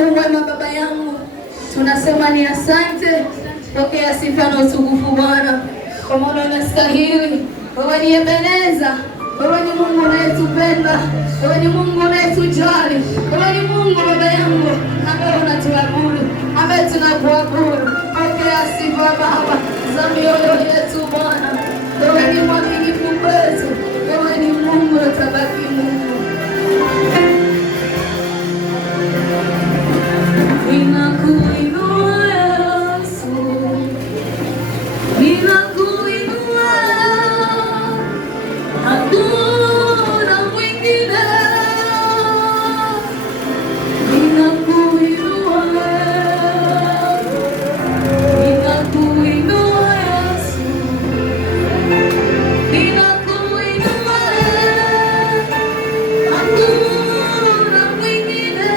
Wema Baba yangu, tunasema ni asante. Pokea sifa na utukufu Bwana, kwa maana unastahili. Wewe ni Ebeneza, wewe ni Mungu unayetupenda, wewe ni Mungu unayetujali, wewe ni Mungu Baba yangu ambaye unatuabudu, ambaye tunakuabudu. Pokea sifa Baba za mioyo yetu Bwana. Wewe ni mwaminifu kwetu, wewe ni Mungu na utabaki Mungu. Ninakuinua Yesu, ninakuinua, hakuna mwingine. Ninakuinua, ninakuinua Yesu, ninakuinua, hakuna mwingine.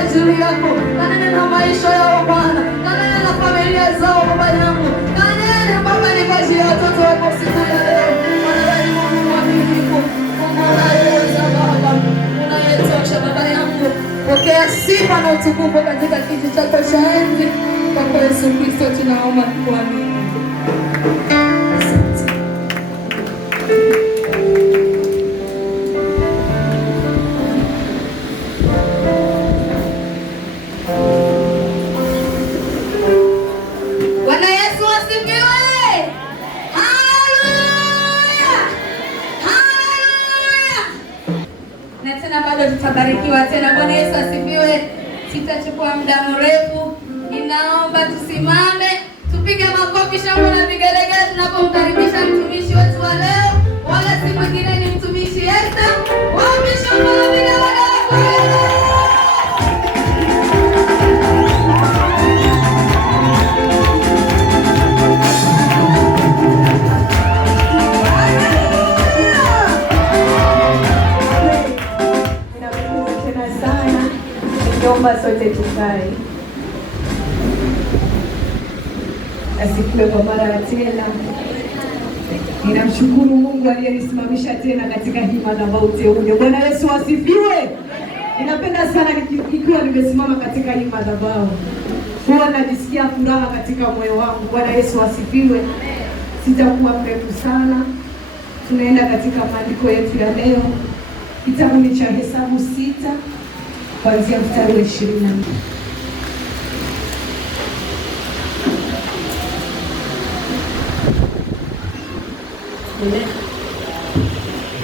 Kanene na maisha yao Bwana, kanene na familia zao Baba yangu, kanene Baba ni kwa ajili ya watoto wako siku ya leo. Bwana ni Mungu mwaminifu, Mungu unayeweza Baba, unayetosha Baba yangu. Pokea sifa na utukufu katika kiti chako cha enzi, kwa Yesu Kristo tunaomba kuamini. Tutabarikiwa tena. Bwana Yesu asifiwe. Sitachukua muda mrefu, ninaomba tusimame, tupige makofi, shangwe na vigelegele tunapomkaribisha mtumishi wetu wa leo, wala si mwingine ni mtumishi Esther. Wapi shangwe na vigelegele? Naomba sote tukae. Asifiwe kwa mara tena. Ninamshukuru Mungu aliyenisimamisha tena katika hii madhabahu teule. Bwana Yesu asifiwe. Ninapenda sana nikiwa nimesimama katika hii madhabahu. Huwa najisikia furaha katika moyo wangu. Bwana Yesu asifiwe. Sitakuwa mrefu sana. Tunaenda katika maandiko yetu ya leo. Kitabu cha Hesabu 6. Kuanzia mstari wa 20.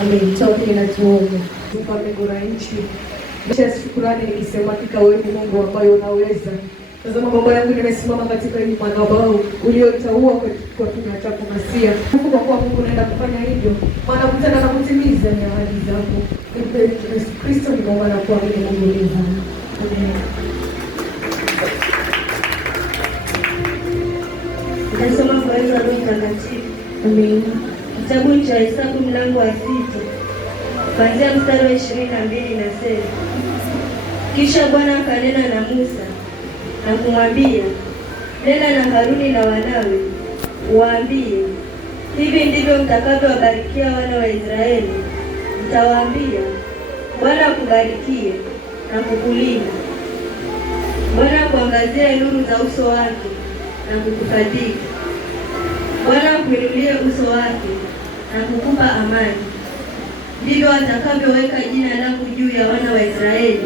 Ameitoa na tuombe. Tupa mbingu na nchi. Shukrani nikisema hakika wewe ni Mungu ambaye unaweza. Tazama Baba yangu, nimesimama katika hii madhabahu ulioitaua kwa kinywa chako Masia. Kwa kuwa Mungu unaenda kufanya hivyo, maana kutenda na kutimiza ni ahadi zako. Kwa Yesu Kristo nimeomba na kuamini Mungu ni mwema. Amen. Nasoma kwa Roho Mtakatifu. Amen. Kitabu cha Hesabu mlango wa 6 kuanzia mstari wa 22 inasema, kisha Bwana akanena na Musa na kumwambia, nena na Haruni na wanawe, waambie, hivi ndivyo mtakavyowabarikia wana wa Israeli. Mtawaambia, Bwana akubarikie na kukulinda. Bwana akuangazie nuru za uso wake na kukufadhili. Bwana akuinulie uso wake na kukupa amani. Ndivyo atakavyoweka jina langu juu ya wana wa Israeli,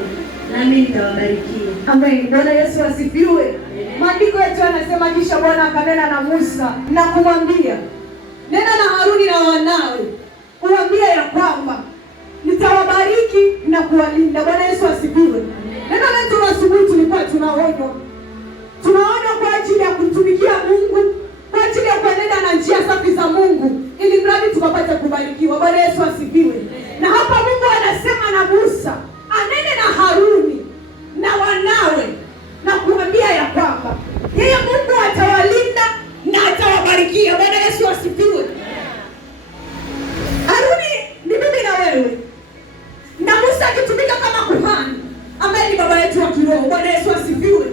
nami nitawabarikia. Amen. Bwana Yesu asifiwe. Maandiko yetu yanasema, kisha Bwana akanena na Musa na kumwambia, nena na Haruni na wanawe, uambie ya kwamba nitawabariki na kuwalinda. Bwana Yesu asifiwe. Neno letu asubuhi tulikuwa tunaonywa kwa ajili ya kutumikia Mungu, kwa ajili ya kuenenda na njia safi za Mungu, ili mradi tukapate kubarikiwa. Bwana Yesu asifiwe. Na hapa Mungu anasema na Musa anene na Haruni na wanawe na kuambia ya kwamba yeye Mungu atawalinda na atawabarikia. Bwana Yesu asifiwe. Haruni ni mimi na wewe, na Musa akitumika kama kuhani ambaye ni baba yetu wa kiroho. Bwana Yesu asifiwe.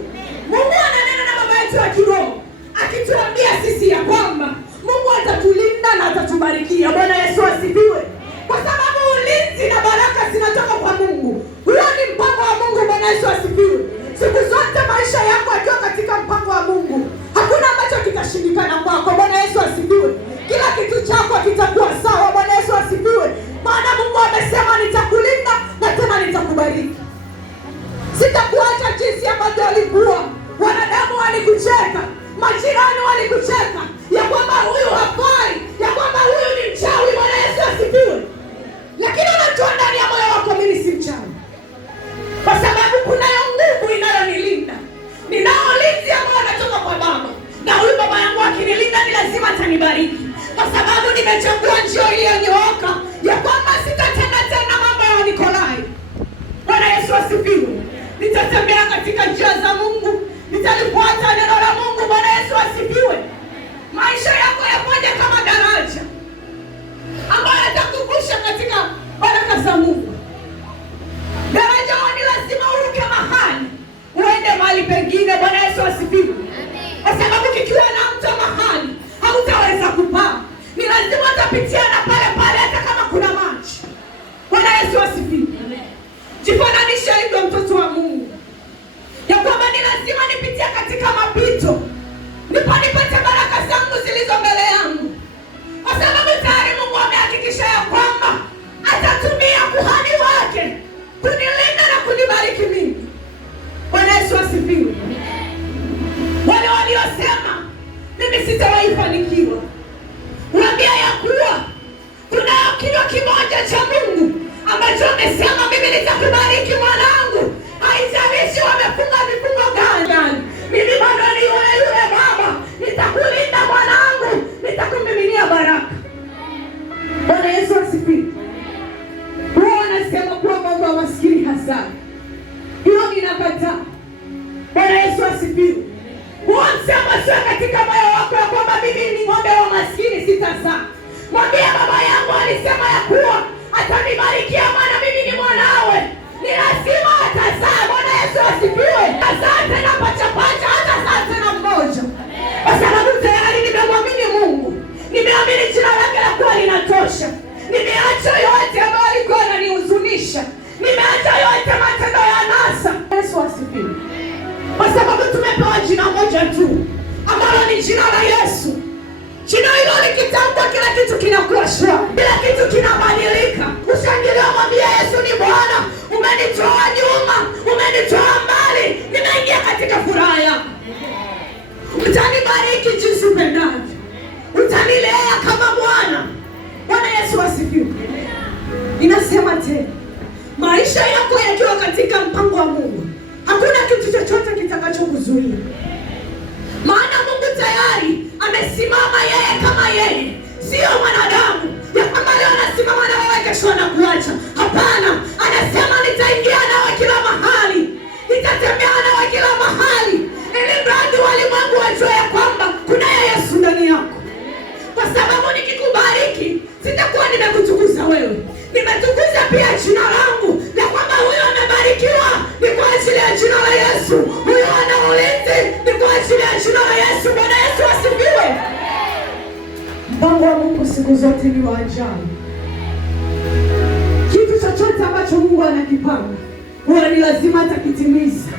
Mungu ananena na baba yetu wa kiroho akituambia sisi ya kwamba Mungu atatulinda na atatubarikia. Bwana Yesu asifiwe. Kwa sababu ulinzi na baraka zinatoka kwa Mungu. Huo ni mpango wa Mungu. Bwana Yesu asifiwe. Siku zote maisha yako yakiwa katika mpango wa Mungu, hakuna ambacho kitashindikana kwako. Bwana Yesu asifiwe. Kila kitu chako kitakuwa sawa. Bwana Yesu asifiwe. Maana Mungu amesema nitakulinda na tena nitakubariki. Sitakuacha jinsi ambavyo walikuwa. Wanadamu walikucheka, majirani walikucheka, ya kwamba huyu hafai, ya kwamba huyu ni mchawi. Bwana Yesu asifiwe. Lakini unajua ndani ya moyo wako mimi si mchawi, kwa sababu kunayo nguvu inayonilinda. Ninao ulinzi ambao unatoka kwa Baba, na huyu Baba yangu akinilinda ni lazima atanibariki, kwa sababu nimechagua njia iliyonyooka ya kwamba sitatenda tena mambo ya Nikolai. Bwana Yesu asifiwe. Nitatembea katika njia za Mungu, nitalifuata neno la Mungu. Bwana Yesu asifiwe. Maisha yako yamoja kama daraja ambayo yatakuvusha katika baraka za Mungu. Daraja ni lazima uruke mahali uende mahali pengine. Bwana Yesu asifiwe. Kwa sababu kikiwa na mto mahali hautaweza kupaa, ni lazima utapitia na pale pale hata kama kuna maji. Bwana Yesu asifiwe. Jifananisha hivyo mtoto wa Mungu, ya kwamba ni lazima nipitie katika mapito ndipo nipate baraka zangu zilizo mbele yangu, kwa sababu tayari Mungu amehakikisha ya kwamba atatumia kuhani wake kunilinda na kunibariki mimi. Bwana Yesu asifiwe. Wale waliosema mimi sitawahi fanikiwa, waambia ya kuwa kunayo kinywa kimoja cha Mungu ambacho amesema mimi nitakubariki mwanangu. Haijalishi wamefunga vifungo gani, mimi bado ni yule Baba. Nitakulinda mwanangu, nitakumiminia baraka. Bwana Yesu asifiwe. Wao wanasema kuwa mambo ya maskini hasa, hiyo ninakataa. Bwana Yesu asifiwe. Wao wanasema sio katika moyo wako ya kwamba mimi ni ng'ombe wa maskini sitazaa. Mwambie Baba yangu alisema ya kuwa atanibarikia, maana mimi ni mwanawe, ni lazima atazaa. Bwana Yesu asifiwe. Atazaa tena pacha, atazaa tena mmoja, kwa sababu tayari nimemwamini Mungu, nimeamini jina lake la kuwa linatosha. Nimeacha yote ambayo alikuwa ananihuzunisha, nimeacha yote matendo ya nasa. Yesu asifiwe. Kwa sababu tumepewa jina moja tu ambalo ni jina la Yesu. Jina hilo likitamkwa kila kitu kinakuwa shwari, kila kitu kinabadilika. Ushangilie, mwambie Yesu ni Bwana. Umenitoa nyuma, umenitoa mbali, nimeingia katika furaha yako. Utanibariki jinsi upendavyo, utanilea kama mwana. Bwana Yesu asifiwe. Ninasema tena, maisha yako yakiwa katika mpango wa Mungu, hakuna kitu chochote kitakachokuzuia, maana Mungu tayari amesimama yeye kama yeye, sio mwanadamu ya kwamba leo anasimama na wewe kesho anakuacha. Hapana, anasema nitaingia nawe kila mahali, nitatembea nawe kila mahali, ili mradi walimwengu wajue ya kwamba kuna Yesu ndani yako. Kwa sababu nikikubariki sitakuwa nimekutukuza wewe, nimetukuza pia jina langu, ya kwamba huyo amebarikiwa ni kwa ajili ya jina la Yesu, huyo ana ulinzi ni kwa ajili ya jina la Yesu. Bwana Yesu asifiwe. Mpango wa Mungu siku zote ni wa ajabu. Kitu chochote ambacho Mungu anakipanga huwa ni lazima atakitimiza.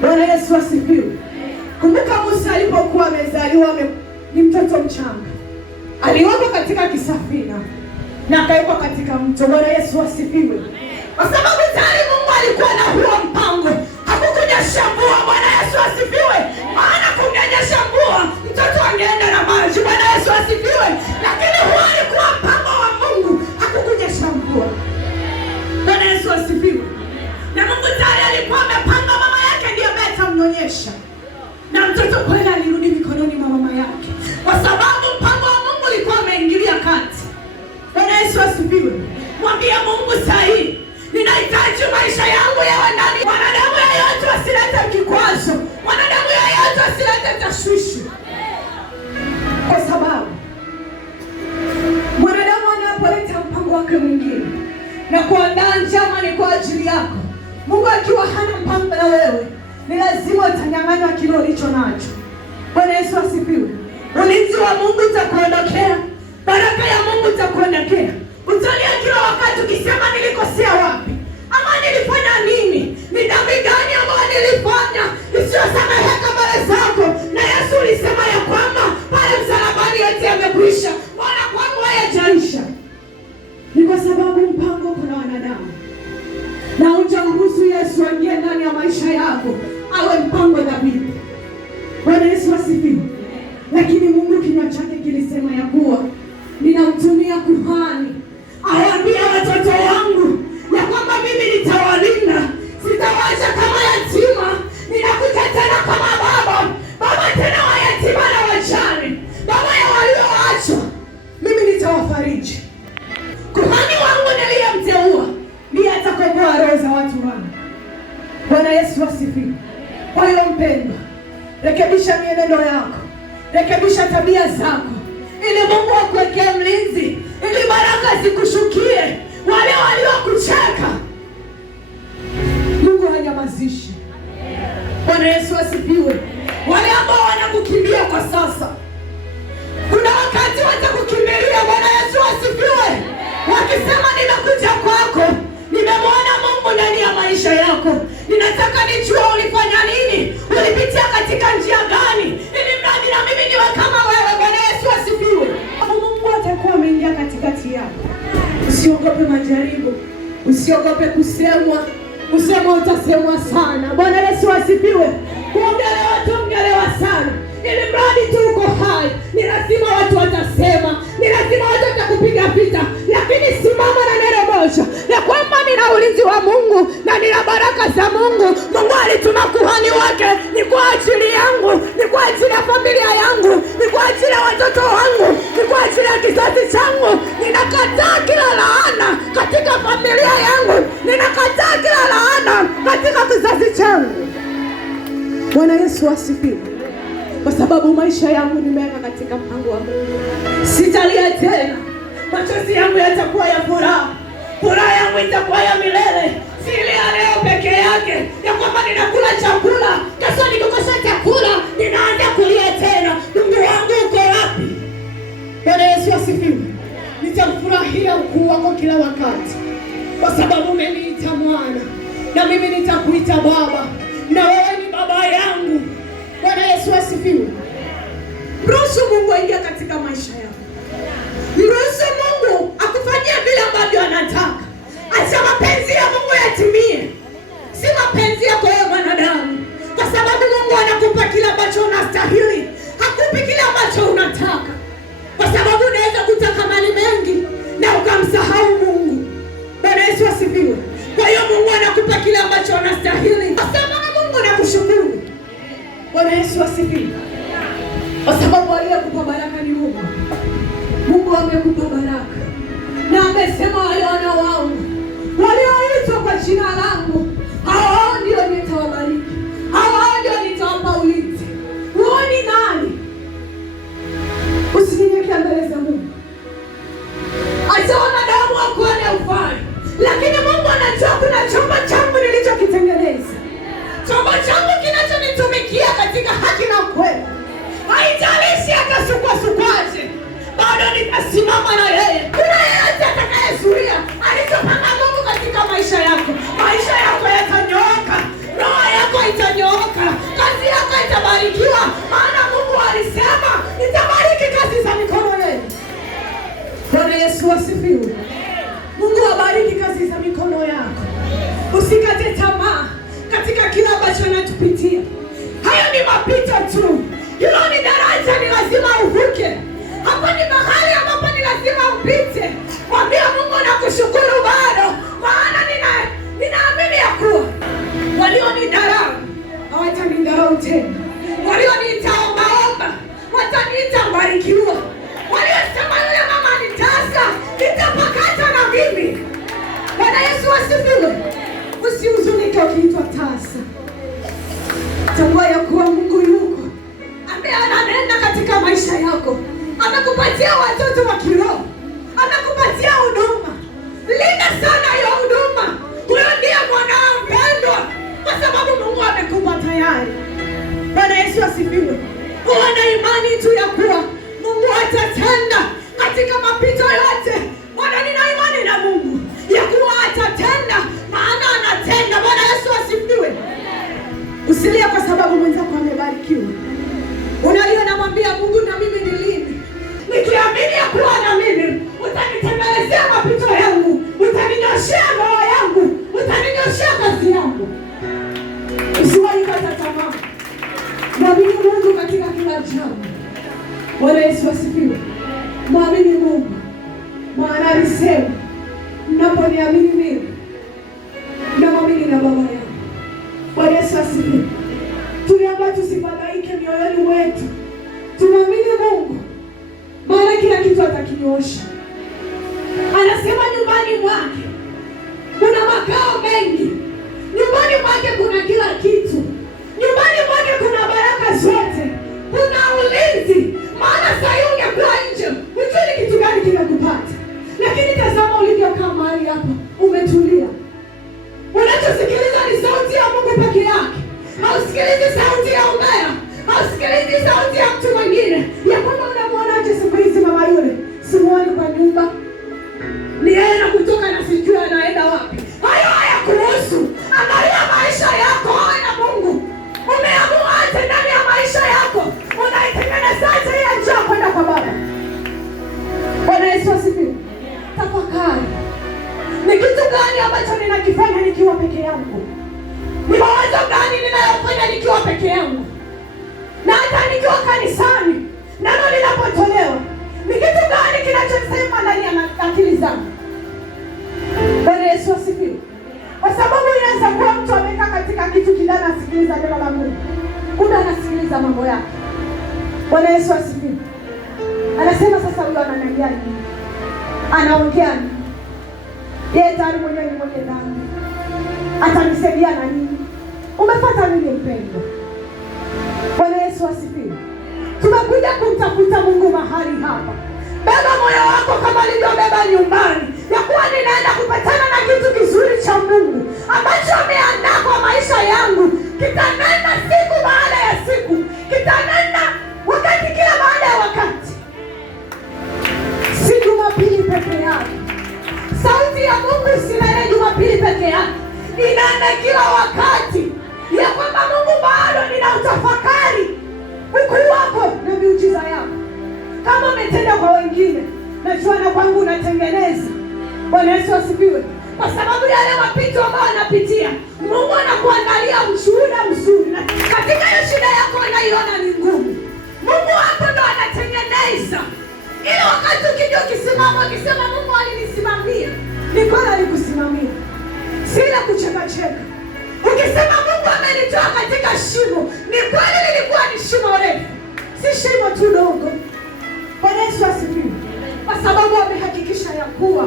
Bwana Yesu asifiwe. Kumbuka Musa alipokuwa amezaliwa ni mtoto mchanga, aliwekwa katika kisafina na akawekwa katika mto. Bwana Yesu asifiwe. Kwa sababu tayari Mungu alikuwa na huo mpango, hakukunyesha mvua. Bwana Yesu asifiwe. Maana kungenyesha mvua mtoto angeenda na maji. Bwana Yesu asifiwe. Lakini huo alikuwa mpango wa Mungu, hakukunyesha mvua. Bwana Yesu asifiwe. Na Mungu tayari alikuwa amepanga mama yake ndiye ambaye atamnyonyesha, na mtoto kweli alirudi mikononi mwa mama yake, kwa sababu mpango wa Mungu ulikuwa umeingilia kati. Bwana Yesu asifiwe. Mwambie Mungu sahihi, ninahitaji maisha yangu yawe ndani. Mwanadamu yeyote asilete kikwazo, mwanadamu yeyote asilete tashwishi, kwa sababu mwanadamu anapoleta mpango wake mwingine na kuandaa njama ni kwa ajili yako, Mungu akiwa hana mpango na wewe, ni lazima utanyang'anywa kile ulicho nacho. Bwana Yesu asifiwe. Ulinzi wa Mungu utakuondokea, baraka ya Mungu itakuondokea. Utalia kila wakati ukisema nilikosea wapi, ama nilifanya nini, ni dhambi gani ambayo nilifanya isiyosameheka mbele zako. Na Yesu alisema ya kwamba pale msalabani yote yamekwisha, wala kwangu hayajaisha. Ni kwa sababu mpango kuna wanadamu, na hujamruhusu Yesu aingie ndani ya maisha yako awe mpango dhabiti. Bwana Yesu asifiwe. Lakini Mungu kinywa chake kilisema ya kuwa ninamtumia kuhani awaambie watoto wangu ya kwamba mimi nitawalinda, sitawaacha kama yatima, ninakuja tena kama baba tena wa yatima na wajane, baba ya walioachwa, mimi nitawafariji. Kuhani wangu niliyemteua ndiye atakomboa roho za watu wangu. Bwana Yesu asifiwe. Kwa hiyo mpendwa, rekebisha mienendo yako, rekebisha tabia zako, ili Mungu akuwekee mlinzi, ili baraka zikushukie. Wale waliokucheka Mungu hanyamazishi. Bwana Yesu asifiwe. Wale ambao wanakukimbia kwa sasa, kuna wakati watakukimbilia. Bwana Yesu asifiwe. Wakisema nimekuja kwako, nimemwona Mungu ndani ya maisha yako, ninataka nijue ulifanya nini, ulipitia katika njia gani, ili mradi na mimi niwe kama wewe. Bwana Yesu asifiwe. Mungu atakuwa ameingia katikati yako. Usiogope majaribu, usiogope kusemwa. Kusema utasemwa sana. Bwana Yesu asifiwe. Kuongelewa utaongelewa sana, ili mradi tu uko hai. Ni lazima watu watasema, ni lazima watu watakupiga vita, lakini simama na neno moja ya kwamba nina ulinzi wa Mungu na nina baraka za Mungu. Mungu alituma kuhani wake ni kwa ajili yangu, ni kwa ajili ya familia yangu, ni kwa ajili ya watoto wangu, ni kwa ajili ya kizazi changu. Ninakataa kila laana katika familia yangu, ninakataa kila laana katika kizazi changu. Bwana Yesu asifiwe. Kwa sababu maisha yangu nimeweka katika mpango wa Mungu. Sitalia tena, machozi yangu yatakuwa ya furaha, furaha yangu itakuwa ya milele. Si ile ya leo peke yake ya kwamba ninakula chakula, kesho nikikosa chakula ninaanza kulia tena, Mungu wangu uko wapi? Bwana Yesu asifiwe. Nitamfurahia ukuu wako kila wakati, kwa sababu umeniita mwana, na mimi nitakuita baba, na wewe ni baba yangu. Bwana Yesu asifiwe. Mruhusu Mungu aingie katika maisha yako. Mruhusu Mungu akufanyie vile ambavyo anataka. Acha mapenzi ya Mungu yatimie, si mapenzi yako wewe mwanadamu, kwa sababu Mungu anakupa kile ambacho unastahili, hakupi kile ambacho unataka, kwa sababu unaweza kutaka mali mengi na ukamsahau Mungu. Bwana Yesu asifiwe. Kwa hiyo Mungu anakupa kile ambacho unastahili. Asema Mungu nakushukuru Bwana Yesu asifiwe. Kwa sababu aliyekupa baraka ni Mungu. Mungu amekupa baraka. Na amesema wale wana wangu walioitwa kwa jina langu, hao ndio nitawabariki. Hao ndio nitawapa ulinzi. Uoni nani? Usinyenyekee mbele za Mungu. Acha wanadamu wakuone ufai. Lakini Mungu anajua kuna chombo changu nilichokitengeneza. Chombo changu kinachonitumikia katika haki na kweli. Haijalishi atasukwaje, bado nitasimama na yeye. Kuna yeyote atakayezuia alichopanga Mungu katika maisha yako. Maisha yako yatanyooka, roho yako itanyooka, kazi yako itabarikiwa. Maana Mungu alisema nitabariki kazi za mikono yenu. Bwana Yesu asifiwe. Mungu abariki kazi za mikono yako. Usikate tamaa katika kila ambacho unatupitia. Hayo ni mapito tu. Hilo ni daraja, ni lazima uvuke. Hapa ni mahali ambapo ni lazima upite. Mwambie Mungu nakushukuru bado. Maana ninaamini ya kuwa walionidharau hawatanidharau tena. Walioniita ombaomba wataniita mbarikiwa. Waliosema yule mama ni tasa, nitapakata na mimi. Bwana Yesu asifiwe. Usihuzunike ukiitwa tasa. Tambua ya kuwa Mungu yuko ambaye ananena katika maisha yako. Amekupatia watoto wa kiroho. Amekupatia huduma. Linda sana hiyo huduma. Huyo ndiye mwanao mpendwa, kwa sababu Mungu amekupa tayari. Bwana Yesu asifiwe. Uwe na imani tu ya kuwa Mungu atatenda katika mapito yote. Bwana, nina imani na Mungu ya kuwa atatenda, maana anatenda. Bwana Yesu asifiwe. Usilie kwa sababu mwenzako amebarikiwa. Unalia namwambia Mungu, na mimi ni lini? Nikiamini ya kuwa na mimi utanitembelezea mapito yangu, utaninyoshea roho yangu, utaninyoshea kazi yangu. Usiwahi kata tamaa. Mwamini Mungu katika kila jambo. Bwana Yesu asifiwe. Mwamini Mungu. Maana alisema, mnaponiamini mimi, mnamwamini na Baba yangu. Bwana Yesu asifiwe. Tuliambiwa tusifadhaike mioyoni mwetu. Tumwamini Mungu, maana kila kitu atakinyoosha. Anasema nyumbani mwake kuna makao mengi. Nyumbani mwake kuna kila kitu. Nyumbani mwake kuna baraka zote. Kuna ulinzi. Maana saa hii ungekuwa nje, hujui ni kitu gani kimekupata. Lakini tazama ulivyokaa mahali hapa, umetulia. Unachosikiliza ni sauti ya Mungu peke yake. Hausikilizi sauti ya ubaya. Hausikilizi sauti ya mtu mwingine. Ya kwamba unamwonaje siku hizi mama yule? Simuoni kwa nyumba. Ni yeye na kutoka na sijui anaenda wapi. Hayo hayakuhusu. Angalia maisha yako wewe na Mungu. Umeamua aje ndani ya maisha yako. Unaitengenezaje hiyo njia kwenda kwa Baba? Bwana Yesu asifiwe. Tafakari. Ni kitu gani ambacho ninakifanya nikiwa peke yangu? Ni mawazo gani ninayofanya nikiwa peke yangu? Na hata nikiwa kanisani, neno linapotolewa, ni kitu gani kinachosema ndani ya akili zangu? Bwana Yesu asifiwe. Kwa sababu inaweza kuwa mtu amekaa katika kitu kidana anasikiliza neno la Mungu, kumbe anasikiliza mambo yake. Bwana Yesu asifiwe. Anasema sasa huyo ananiambia nini? Anaongea nini? Yeye tayari mwenyewe ni mwenye dhambi. Atanisaidia na nini? Umepata nini mpendwa? Bwana Yesu asifiwe. Tumekuja kumtafuta Mungu mahali hapa. Beba moyo wako kama alivyobeba nyumbani, ya kuwa ninaenda kupatana na kitu kizuri cha Mungu ambacho ameandaa kwa maisha yangu. Kitanenda siku baada ya siku. Kitanenda wakati kila baada ya wakati. Si Jumapili peke yake. Sauti ya Mungu sinene Jumapili peke yake. Inaenda kila wakati. Ya kwamba Mungu bado ninautafakari ukuu wako na miujiza yako. Kama umetenda kwa wengine, najua na kwangu unatengeneza. Bwana Yesu asifiwe. Kwa sababu yale mapito ambayo anapitia, Mungu anakuandalia ushuhuda mzuri. Katika hiyo shida yako unaiona ni ngumu, Mungu hapo ndo anatengeneza. Ili wakati ukija ukisimama ukisema Mungu alinisimamia, ni kweli alikusimamia. Si la kucheka cheka. Ukisema Mungu ameni akanitoa katika shimo. Ni kweli lilikuwa ni shimo refu, si shimo tu dogo. Bwana Yesu asifiwe. Kwa sababu amehakikisha ya kuwa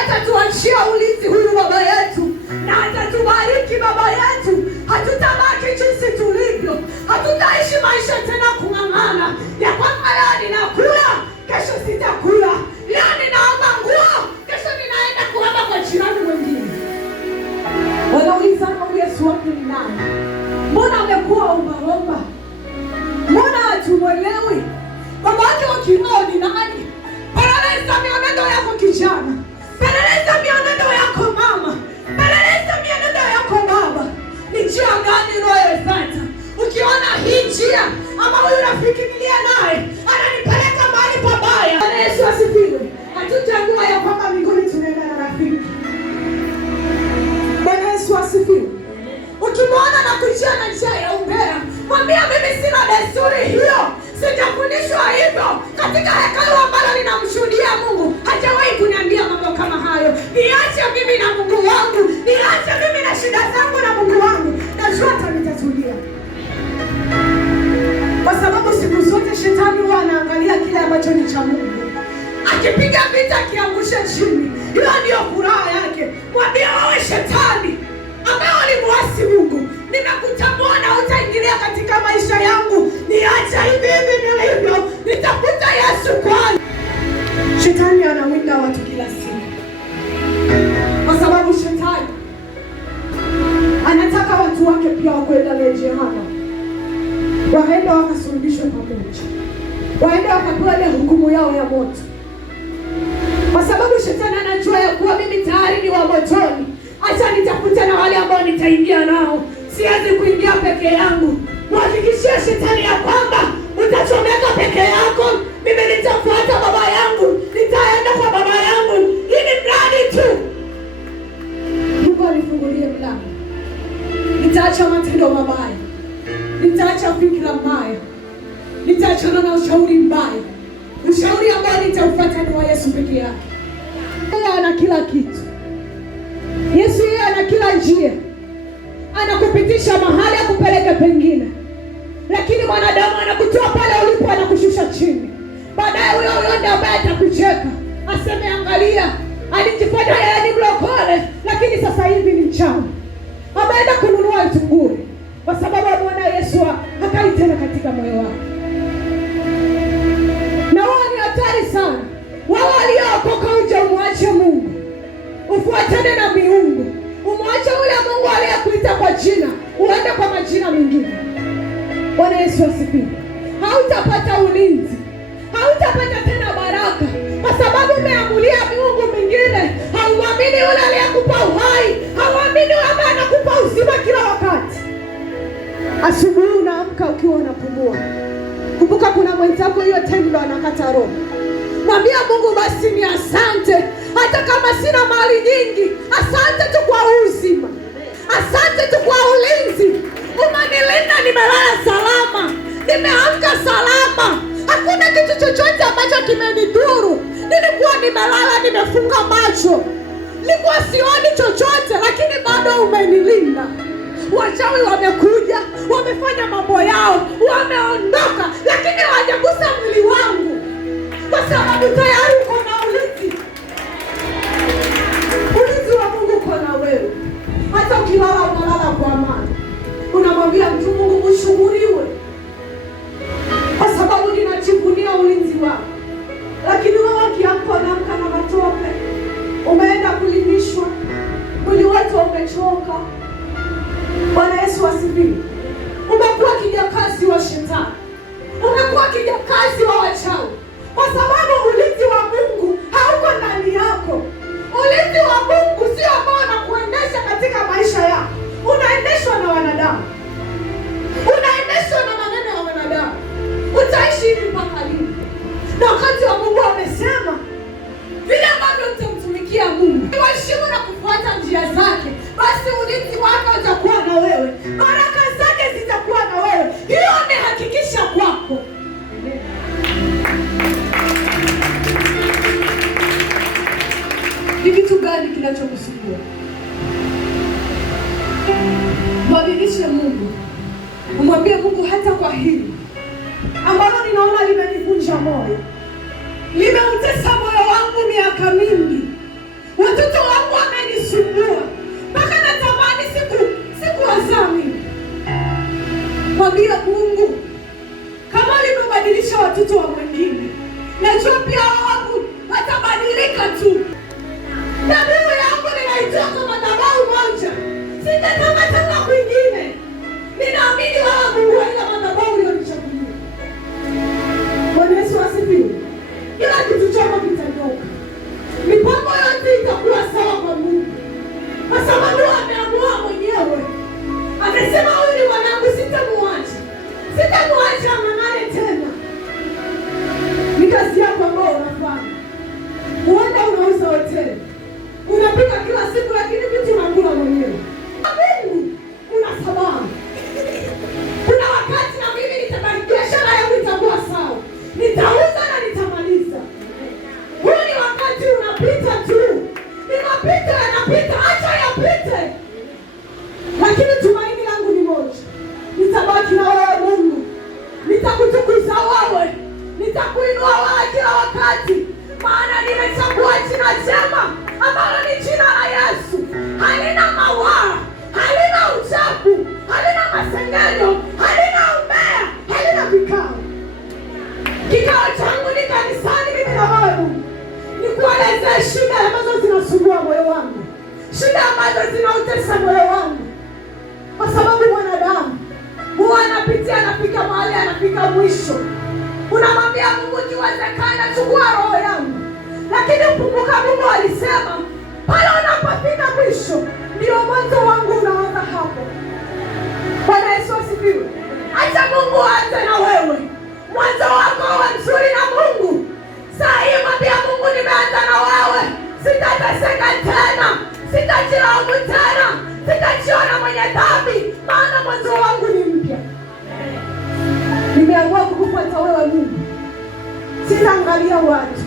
atatuachia ulinzi huyu baba yetu, na atatubariki baba yetu. Hatutabaki jinsi tulivyo, hatutaishi maisha tena kung'ang'ana ya kwamba leo ninakula, kesho sitakula, leo ninaomba nguo, kesho ninaenda kuomba kwa jirani mwingine. Wanaulizana huyu Yesu wapi ni nani? Mbona amekuwa ombaomba? Mbona hatumwelewi? Baba wake wa kiroho ni nani? Peleleza mienendo yako kijana, peleleza mienendo yako mama, peleleza mienendo yako baba. Ni njia gani unayofuata? Ukiona hii njia ama huyu rafiki nilia naye ananipeleka mahali pabaya. Bwana Yesu asifiwe. Hatutambua ya kwamba mbinguni tunaenda na rafiki. Bwana Yesu asifiwe. Ukimwona na kujia na njia ya umbea, mwambia mimi sina desturi hiyo, sijafundishwa hivyo. Katika hekalu ambalo linamshuhudia Mungu, hajawahi kuniambia mambo kama hayo. Niache mimi na Mungu wangu, niache mimi na shida zangu na Mungu wangu, najua atanitatulia. Kwa sababu siku zote shetani huwa anaangalia kile ambacho ni cha Mungu. Akipiga vita, akiangusha chini, hiyo ndio furaha yake. Mwambie wewe shetani ambaye ulimuasi Mungu, nimekutambua na utaingilia katika maisha yangu. Niacha hivi hivi nilivyo, nitafuta Yesu kwanza. Shetani anawinda watu kila siku, kwa sababu shetani anataka watu wake pia wakwenda jehanamu, waende wakasulubishwe pamoja, waende wakapewa ile hukumu yao ya moto. Kwa sababu shetani anajua ya kuwa mimi tayari ni wa motoni, acha nitafute na wale ambao nitaingia nao, siwezi kuingia peke yangu. Muhakikishie shetani ya kwamba utachomeka peke yako, mimi nitafuata baba yangu, nitaenda kwa baba yangu, ili mradi tu Mungu anifungulie mlango. Nitaacha matendo mabaya, nitaacha fikra mbaya, nitaachana na ushauri mbaya. Ushauri ambao nitaufuata ni wa Yesu peke yake. Yeye ana kila kitu. Yesu yeye ana kila njia, anakupitisha mahali akupeleke pengine, lakini mwanadamu anakutoa pale ulipo, anakushusha chini. Baadaye huyo ndiye ambaye atakucheka, aseme angalia, alijifanya yeye ni mlokole, lakini sasa hivi ni mchawi, ameenda kununua vitunguu, kwa sababu ameona Yesu hakai tena katika moyo wake. Na wao ni hatari sana. Wao waliookoka, uje umwache Mungu, ufuatane na miungu, umwache ule Mungu aliyekuita kwa jina, uende kwa majina mengine. Bwana Yesu asifiwe. Hautapata ulinzi, hautapata tena baraka, kwa sababu umeamulia miungu mingine. Hauamini yule aliyekupa uhai, hauamini yule ambaye anakupa uzima kila wakati. Asubuhi unaamka ukiwa unapumua, kumbuka kuna mwenzako hiyo tendo anakata roho. Mwambia Mungu basi ni asante, hata kama sina mali nyingi, asante tu kwa uzima, asante tu kwa ulinzi. Umenilinda, nimelala salama, nimeamka salama, hakuna kitu chochote ambacho kimenidhuru. Nilikuwa nimelala, nimefunga macho, nilikuwa sioni chochote, lakini bado umenilinda. Wachawi wamekuja, wamefanya mambo yao, wameondoka, lakini hawajagusa mwili wangu, kwa sababu tayari uko na ulinzi. Ulinzi wa Mungu uko na wewe. Hata ukilala unalala kwa amani. Unamwambia mtu Mungu ushukuriwe, kwa sababu ninajivunia ulinzi wako. Lakini wewe ukiamka unaamka na matope, umeenda kulimishwa, mwili wote umechoka. Bwana Yesu asifiwe. Umekuwa kijakazi wa shetani, umekuwa kijakazi wa wachawi, kwa sababu ulinzi wa Mungu hauko ndani yako. Ulinzi wa Mungu sio ambao unakuendesha katika maisha yako, unaendeshwa na wanadamu, unaendeshwa na maneno ya wanadamu. Utaishi hivi mpaka lini? Na wakati wa Mungu amesema vile ambavyo utamtumikia Mungu, kuheshimu na kufuata njia zake, basi ulinzi wako utakuwa na wewe, baraka zake zitakuwa na wewe. Hiyo ni hakikisha kwako. Ni kitu gani kinacho Mwambie Mungu, hata kwa hili ambalo ninaona limenivunja moyo, limeutesa moyo wangu miaka mingi, watoto wangu wamenisumbua mpaka natamani sikuwazaa mimi. Mwambie Mungu, kama limebadilisha watoto wa mwingine, najua pia wangu watabadilika tu. Dhabihu yangu ninaitoa kwa madhabahu moja, sitataka tena kwingine. Ninaamini wewe Mungu haina madhabahu uliyonichagulia. Bwana Yesu asifiwe. Kila kitu chako kitanyooka, mipango yote itakuwa sawa kwa Mungu, kwa sababu ameamua mwenyewe. Amesema huyu ni mwanangu, sitamwacha ang'ang'ane tena. Ni kazi yako ambayo unafanya. Huenda unauza hoteli, unapika kila siku, lakini vitu unakula mwenyewe. Mungu una sababu. Kuna wakati na mimi nitabariki, biashara yangu itakuwa sawa, nitauza na nitamaliza. Huu ni wakati unapita tu, ni mapito yanapita, acha yapite. Lakini tumaini langu ni moja, nitabaki na wewe Mungu, nitakutukuza wewe, nitakuinua wewe kila wakati, maana nimechagua jina jema ambalo ni jina la Yesu. Halina mawaa, halina uchafu, halina masengenyo, halina umbea, halina vikao. Kikao changu ni kanisani, mimi na wewe Mungu, nikuelezee shida ambazo zinasumbua moyo wangu, shida ambazo zinautesa moyo wangu, kwa sababu mwanadamu huwa anapitia, anafika mahali, anafika mwisho. Unamwambia Mungu, ikiwezekana chukua roho yangu, lakini ukumbuka Mungu alisema pale unapofika mwisho ndio mwanzo wangu unaanza hapo. Bwana Yesu asifiwe. Acha Mungu aanze na wewe, mwanzo wako uwe mzuri na Mungu. Saa hii mwambia Mungu, nimeanza na wewe, sitateseka tena, sitajilaumu tena, sitajiona mwenye dhambi, maana mwanzo wangu ni mpya. Nimeamua kukufuata wewe Mungu, sitaangalia watu,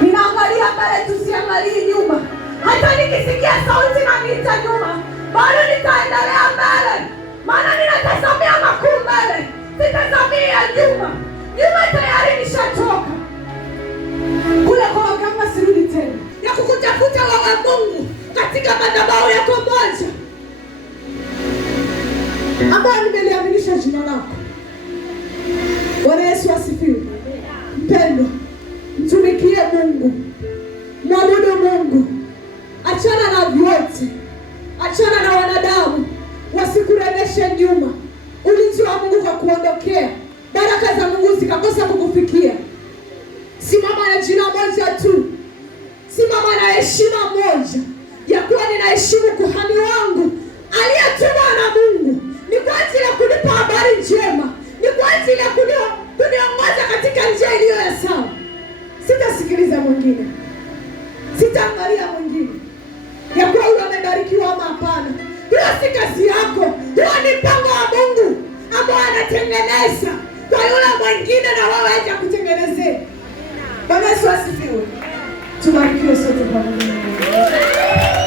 ninaangalia mbele tu, siangalii nyuma. Hata nikisikia sauti na niita nyuma, bado nitaendelea mbele, maana ninatazamia makuu mbele, sitazamia nyuma. Nyuma tayari nishatoka. Kule kwa waganga sirudi tena, ya kukutafuta wewe Mungu katika madhabahu yako moja ambayo nimeliaminisha jina lako. Bwana Yesu asifiwe. Mpendwa, mtumikie Mungu, mwabudu Mungu, achana na vyote, achana na wanadamu wasikurejeshe nyuma. Ulinzi wa Mungu kwa kuondokea, baraka za Mungu zikakosa kukufikia. Simama na jina moja tu, simama na heshima moja ya kuwa ninaheshimu kuhani wangu aliyetumwa na Mungu. Ni kwa ajili ya kunipa habari njema, ni kwa ajili ya kuniongoza katika njia iliyo ya sawa. Sitasikiliza mwingine, sitaangalia mwingine ya kuwa huyo amebarikiwa ama hapana. Hiyo si kazi yako, huo ni mpango wa Mungu ambao anatengeneza kwa yule mwingine na wewe haja kutengenezea. Bwana Yesu asifiwe. Tubarikiwe sote pamoja.